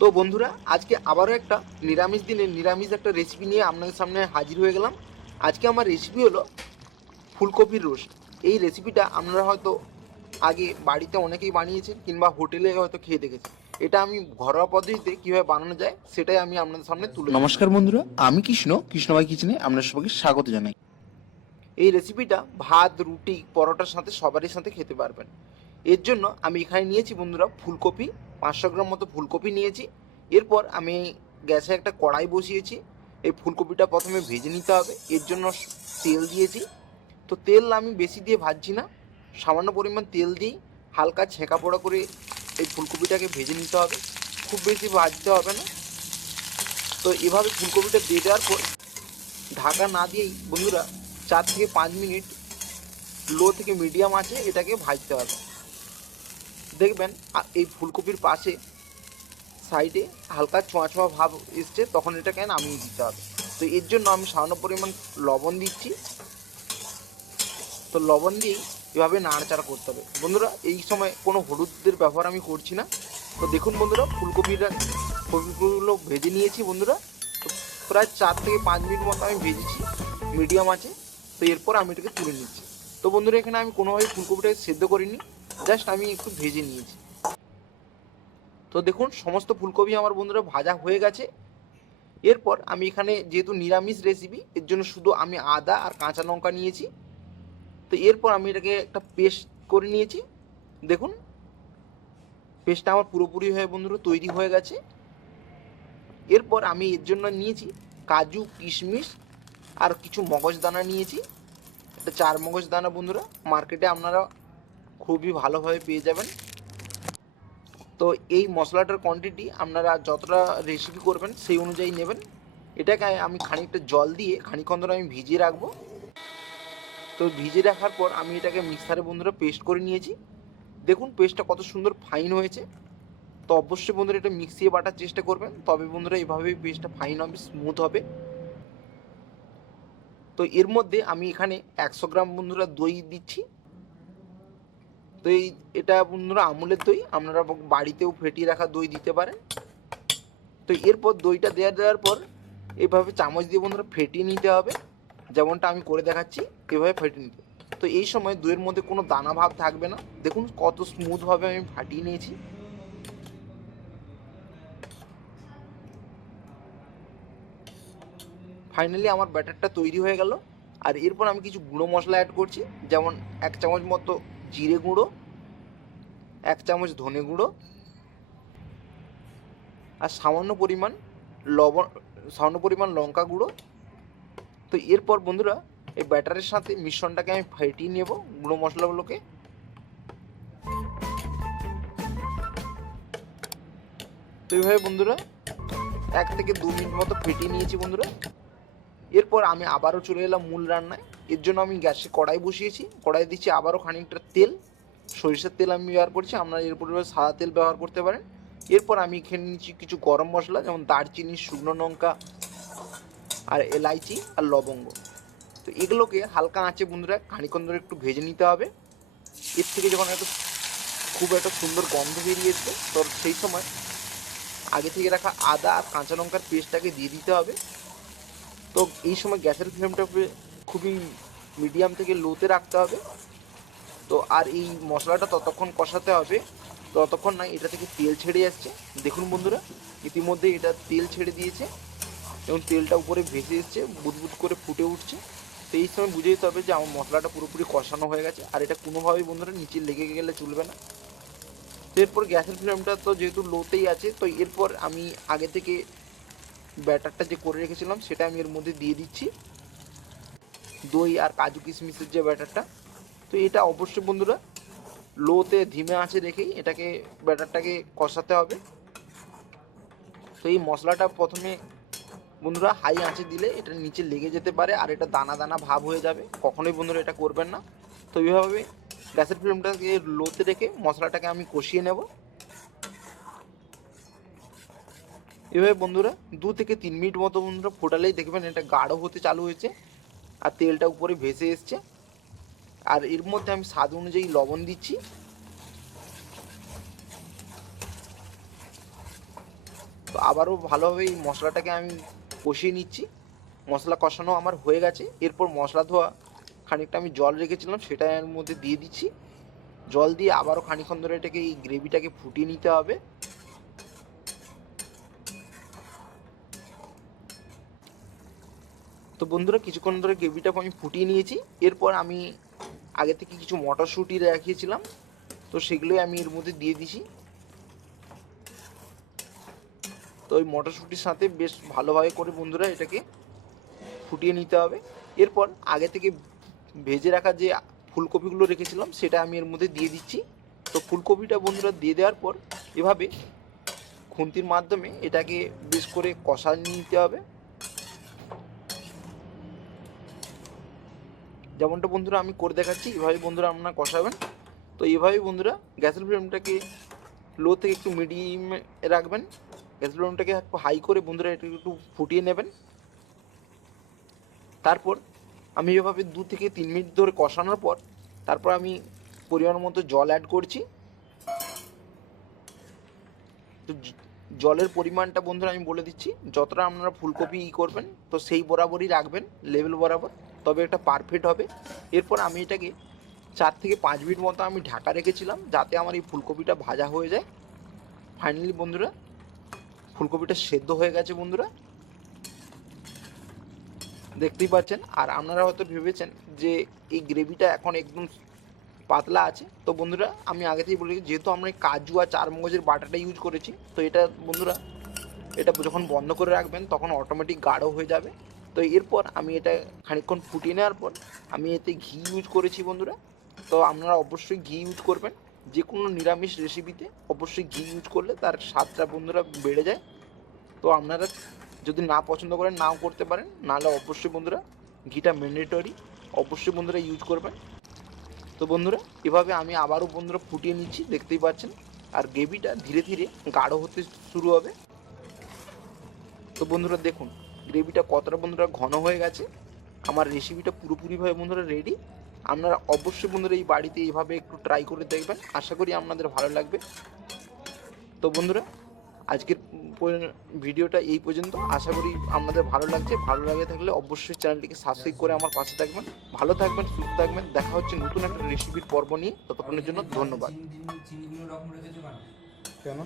তো বন্ধুরা, আজকে আবারও একটা নিরামিষ দিনে নিরামিষ একটা রেসিপি নিয়ে আপনাদের সামনে হাজির হয়ে গেলাম। আজকে আমার রেসিপি হলো ফুলকপির রোস্ট। এই রেসিপিটা আপনারা হয়তো আগে বাড়িতে অনেকেই বানিয়েছেন কিংবা হোটেলে হয়তো খেয়ে দেখেছেন। এটা আমি ঘরোয়া পদ্ধতিতে কীভাবে বানানো যায় সেটাই আমি আপনাদের সামনে তুলে ধরব। নমস্কার বন্ধুরা, আমি কৃষ্ণভাই কিচেনে আপনার সবাইকে স্বাগত জানাই। এই রেসিপিটা ভাত, রুটি, পরোটার সাথে সবারই সাথে খেতে পারবেন। এর জন্য আমি এখানে নিয়েছি বন্ধুরা ফুলকপি, 500 গ্রাম মতো ফুলকপি নিয়েছি। এরপর আমি গ্যাসে একটা কড়াই বসিয়েছি। এই ফুলকপিটা প্রথমে ভেজে নিতে হবে, এর জন্য তেল দিয়েছি। তো তেল আমি বেশি দিয়ে ভাজছি না, সামান্য পরিমাণ তেল দিয়েই হালকা ছেঁকা পোড়া করে এই ফুলকপিটাকে ভেজে নিতে হবে, খুব বেশি ভাজতে হবে না। তো এভাবে ফুলকপিটা দিয়ে দেওয়ার পর ঢাকা না দিয়েই বন্ধুরা 4 থেকে 5 মিনিট লো থেকে মিডিয়াম আঁচে এটাকে ভাজতে হবে। দেখবেন এই ফুলকপির পাশে সাইডে হালকা ছোঁয়া ছোঁয়া ভাব এসছে, তখন এটাকে নামিয়ে দিতে হবে। তো এর জন্য আমি সামান্য পরিমাণ লবণ দিচ্ছি। তো লবণ দিয়েই এভাবে নাড়াচাড়া করতে হবে বন্ধুরা। এই সময় কোনো হলুদের ব্যবহার আমি করছি না। তো দেখুন বন্ধুরা, ফুলকপিগুলো ভেজে নিয়েছি বন্ধুরা। তো প্রায় 4 থেকে 5 মিনিট মতো আমি ভেজেছি মিডিয়াম আছে। তো এরপর আমি এটাকে তুলে নিচ্ছি। তো বন্ধুরা, এখানে আমি কোনোভাবে ফুলকপিটাকে সেদ্ধ করিনি, জাস্ট আমি একটু ভেজে নিয়েছি। তো দেখুন, সমস্ত ফুলকপি আমার বন্ধুরা ভাজা হয়ে গেছে। এরপর আমি এখানে যেহেতু নিরামিষ রেসিপি, এর জন্য শুধু আমি আদা আর কাঁচা লঙ্কা নিয়েছি। তো এরপর আমি এটাকে একটা পেস্ট করে নিয়েছি। দেখুন, পেস্টটা আমার পুরোপুরি হয়ে বন্ধুরা তৈরি হয়ে গেছে। এরপর আমি এর জন্য নিয়েছি কাজু, কিশমিশ আর কিছু মগজদানা নিয়েছি। এটা 4 মগজদানা বন্ধুরা, মার্কেটে আপনারা খুবই ভালোভাবে পেয়ে যাবেন। তো এই মশলাটার কোয়ান্টিটি আপনারা যতটা রেসিপি করবেন সেই অনুযায়ী নেবেন। এটাকে আমি খানিকটা জল দিয়ে খানিকক্ষণ ধরে আমি ভিজিয়ে রাখবো। তো ভিজিয়ে রাখার পর আমি এটাকে মিক্সারে বন্ধুরা পেস্ট করে নিয়েছি। দেখুন পেস্টটা কত সুন্দর ফাইন হয়েছে। তো অবশ্যই বন্ধুরা এটা মিক্সিয়ে বাটার চেষ্টা করবেন, তবে বন্ধুরা এভাবেই পেস্টটা ফাইন হবে, স্মুথ হবে। তো এর মধ্যে আমি এখানে 100 গ্রাম বন্ধুরা দই দিচ্ছি। তো এটা বন্ধুরা আমুলের দই, আপনারা বাড়িতেও ফেটিয়ে রাখা দই দিতে পারেন। তো এরপর দইটা দেওয়ার পর এভাবে চামচ দিয়ে বন্ধুরা ফেটিয়ে নিতে হবে, যেমনটা আমি করে দেখাচ্ছি এভাবে ফেটিয়ে নিতে। তো এই সময় দইয়ের মধ্যে কোনো দানা ভাব থাকবে না। দেখুন কত স্মুথভাবে আমি ফাটিয়ে নিয়েছি। ফাইনালি আমার ব্যাটারটা তৈরি হয়ে গেল। আর এরপর আমি কিছু গুঁড়ো মশলা অ্যাড করছি, যেমন 1 চামচ মতো জিরে গুঁড়ো, 1 চামচ ধনে গুঁড়ো আর সামান্য পরিমাণ লঙ্কা গুঁড়ো। তো এরপর বন্ধুরা এই ব্যাটারের সাথে মিশ্রণটাকে আমি ফেটিয়ে নেব গুঁড়ো মশলাগুলোকে। তো এইভাবে বন্ধুরা 1 থেকে 2 মিনিট মতো ফেটিয়ে নিয়েছি বন্ধুরা। এরপর আমি আবারও চলে এলাম মূল রান্নায়। এর জন্য আমি গ্যাসে কড়াই বসিয়েছি, কড়াই দিচ্ছি আবারও খানিকটা তেল। সরিষার তেল আমি ব্যবহার করছি, আপনারা এর পরিবর্তে সাদা তেল ব্যবহার করতে পারেন। এরপর আমি এখানে নিচ্ছি কিছু গরম মশলা, যেমন দারচিনি, শুকনো লঙ্কা আর এলাইচি আর লবঙ্গ। তো এগুলোকে হালকা আঁচে বন্ধুরা খানিকক্ষণ ধরে একটু ভেজে নিতে হবে। এর থেকে যখন খুব একটা সুন্দর গন্ধ বেরিয়ে আসবে, তো সেই সময় আগে থেকে রাখা আদা আর কাঁচা লঙ্কার পেস্টটাকে দিয়ে দিতে হবে। তো এই সময় গ্যাসের ফ্লেমটা খুবই মিডিয়াম থেকে লোতে রাখতে হবে। তো আর এই মশলাটা ততক্ষণ কষাতে হবে ততক্ষণ না এটা থেকে তেল ছেড়ে যাচ্ছে। দেখুন বন্ধুরা, ইতিমধ্যে এটা তেল ছেড়ে দিয়েছে এবং তেলটা উপরে ভেসে এসছে, বুদবুদ করে ফুটে উঠছে। তো এই সময় বুঝে যেতে হবে যে আমার মশলাটা পুরোপুরি কষানো হয়ে গেছে, আর এটা কোনোভাবেই বন্ধুরা নিচে লেগে গেলে চলবে না। তো এরপর গ্যাসের ফ্লেমটা তো যেহেতু লোতেই আছে, তো এরপর আমি আগে থেকে ব্যাটারটা যে করে রেখেছিলাম সেটা আমি এর মধ্যে দিয়ে দিচ্ছি, দই আর কাজু কিশমিশের যে ব্যাটারটা। তো এটা অবশ্যই বন্ধুরা লোতে ধিমে আঁচে রেখেই ব্যাটারটাকে কষাতে হবে। তো এই মশলাটা প্রথমে বন্ধুরা হাই আঁচে দিলে এটা নিচে লেগে যেতে পারে আর এটা দানা দানা ভাব হয়ে যাবে, কখনোই বন্ধুরা এটা করবেন না। তো এইভাবে গ্যাসের ফ্লেমটাকে লোতে রেখে মশলাটাকে আমি কষিয়ে নেব। এভাবে বন্ধুরা 2 থেকে 3 মিনিট মতো বন্ধুরা ফোটালেই দেখবেন এটা গাঢ় হতে চালু হয়েছে আর তেলটা উপরে ভেসে এসছে। আর এর মধ্যে আমি স্বাদ অনুযায়ী লবণ দিচ্ছি। তো আবারও ভালোভাবে এই মশলাটাকে আমি কষিয়ে নিচ্ছি। মশলা কষানো আমার হয়ে গেছে। এরপর মশলা ধোয়া খানিকটা আমি জল রেখেছিলাম সেটা এর মধ্যে দিয়ে দিচ্ছি। জল দিয়ে আবারও খানিকক্ষণ ধরে এটাকে এই গ্রেভিটাকে ফুটিয়ে নিতে হবে। তো বন্ধুরা কিছুক্ষণ ধরে গ্রেভিটাকে আমি ফুটিয়ে নিয়েছি। এরপর আমি আগে থেকে কিছু মটরশুঁটি রেখেছিলাম, তো সেগুলোই আমি এর মধ্যে দিয়ে দিছি। তো ওই মটরশুঁটির সাথে বেশ ভালোভাবে করে বন্ধুরা এটাকে ফুটিয়ে নিতে হবে। এরপর আগে থেকে ভেজে রাখা যে ফুলকপিগুলো রেখেছিলাম সেটা আমি এর মধ্যে দিয়ে দিচ্ছি। তো ফুলকপিটা বন্ধুরা দিয়ে দেওয়ার পর এভাবে খুন্তির মাধ্যমে এটাকে বেশ করে কষা নিতে হবে। যেমনটা বন্ধুরা আমি করে দেখাচ্ছি এভাবে বন্ধুরা আপনারা কষাবেন। তো এভাবে বন্ধুরা গ্যাসের ফ্লেমটাকে লো থেকে একটু মিডিয়ামে রাখবেন। গ্যাসের ফ্লেমটাকে একটু হাই করে বন্ধুরা এটাকে একটু ফুটিয়ে নেবেন। তারপর আমি এভাবে 2 থেকে 3 মিনিট ধরে কষানোর পর তারপর আমি পরিমাণ মতো জল অ্যাড করছি। তো জলের পরিমাণটা বন্ধুরা আমি বলে দিচ্ছি, যতটা আপনারা ফুলকপি করবেন তো সেই বরাবরই রাখবেন, লেভেল বরাবর, তবে এটা পারফেক্ট হবে। এরপর আমি এটাকে 4 থেকে 5 মিনিট মতো আমি ঢাকা রেখেছিলাম যাতে আমার এই ফুলকপিটা ভাজা হয়ে যায়। ফাইনালি বন্ধুরা ফুলকপিটা সেদ্ধ হয়ে গেছে বন্ধুরা, দেখতেই পাচ্ছেন। আর আপনারা হয়তো ভেবেছেন যে এই গ্রেভিটা এখন একদম পাতলা আছে। তো বন্ধুরা আমি আগে থেকেই বলি যেহেতু আমরা কাজু আর চারমগজের বাটাটা ইউজ করেছি, তো এটা বন্ধুরা এটা যখন বন্ধ করে রাখবেন তখন অটোমেটিক গাঢ় হয়ে যাবে। তো এরপর আমি এটা খানিকক্ষণ ফুটিয়ে নেওয়ার পর আমি এতে ঘি ইউজ করেছি বন্ধুরা। তো আপনারা অবশ্যই ঘি ইউজ করবেন, যে কোনো নিরামিষ রেসিপিতে অবশ্যই ঘি ইউজ করলে তার স্বাদটা বন্ধুরা বেড়ে যায়। তো আপনারা যদি না পছন্দ করেন নাও করতে পারেন, নাহলে অবশ্যই বন্ধুরা ঘিটা ম্যান্ডেটরি, অবশ্যই বন্ধুরা ইউজ করবেন। তো বন্ধুরা এভাবে আমি আবারও বন্ধুরা ফুটিয়ে নিচ্ছি, দেখতেই পাচ্ছেন। আর গ্রেভিটা ধীরে ধীরে গাঢ় হতে শুরু হবে। তো বন্ধুরা দেখুন গ্রেভিটা কতটা বন্ধুরা ঘন হয়ে গেছে। আমার রেসিপিটা পুরোপুরিভাবে বন্ধুরা রেডি। আপনারা অবশ্যই বন্ধুরা এই বাড়িতে এইভাবে একটু ট্রাই করে দেখবেন, আশা করি আপনাদের ভালো লাগবে। তো বন্ধুরা আজকের ভিডিওটা এই পর্যন্ত, আশা করি আপনাদের ভালো লাগছে। ভালো লাগে থাকলে অবশ্যই চ্যানেলটিকে সাবস্ক্রাইব করে আমার পাশে থাকবেন। ভালো থাকবেন, সুস্থ থাকবেন, দেখা হচ্ছে নতুন একটা রেসিপির পর্ব নিয়ে। ততক্ষণের জন্য ধন্যবাদ। কেন?